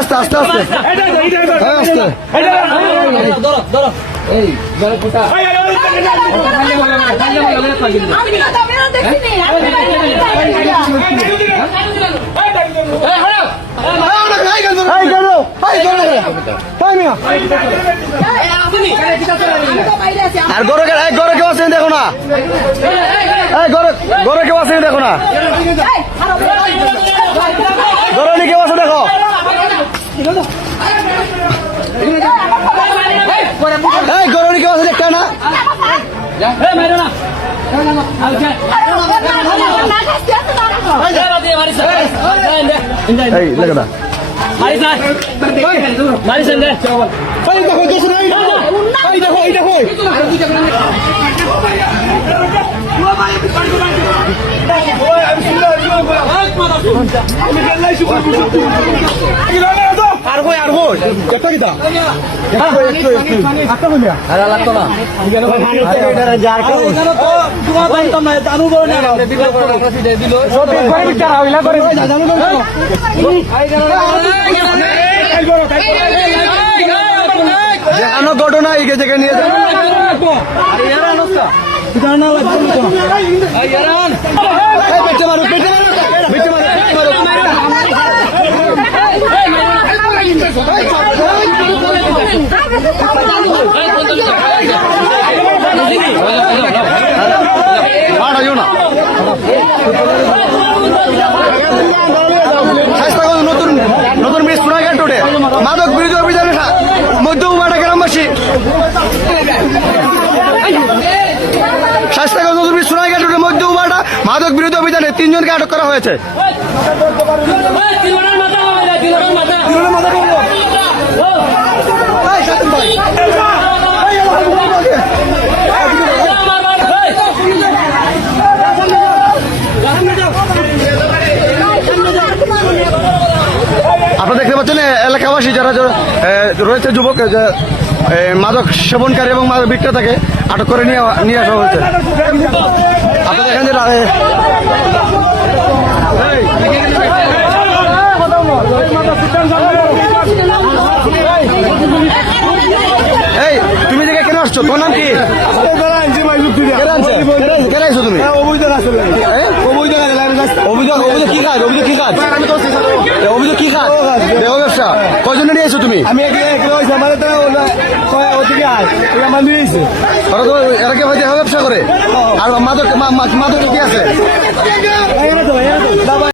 আস্তে আস্তে আস্তে এই আর গরু কেউ আছে দেখো না, গরু কেউ আছে দেখো না, গরু কেউ আছে দেখো। এই গরু কেউ আছে দেখতে না, এই দেখো না দেখানো ঘটনা এই জায়গায় নিয়ে নতুন মিস সোনাঘাট রোডে মাদক বিরোধী অভিযানে মধ্যমবাড়া গ্রামবাসী স্বাস্থ্যগত নতুন মিস সোনাঘাট রোডে মধ্যমবাড়া মাদক বিরোধী অভিযানে 3 জনকে আটক করা হয়েছে। আপনারা দেখতে পাচ্ছেন এলাকাবাসী যারা রয়েছে যুবক মাদক সেবনকারী এবং মাদক বিক্রেতাকে আটক করে নিয়ে আসা হয়েছে। আপনারা দেখেন যে এই তুমি দেখে কেন আসছো, তোমার নাম কি? তুমি অভিযোগ কি কাজ? অভিযোগ কি কাজ? দেহ ব্যবসা কয়জনে নিয়ে এসো তুমি? আমি এরা কি দেহ ব্যবসা করে? আর মাদক কি আছে?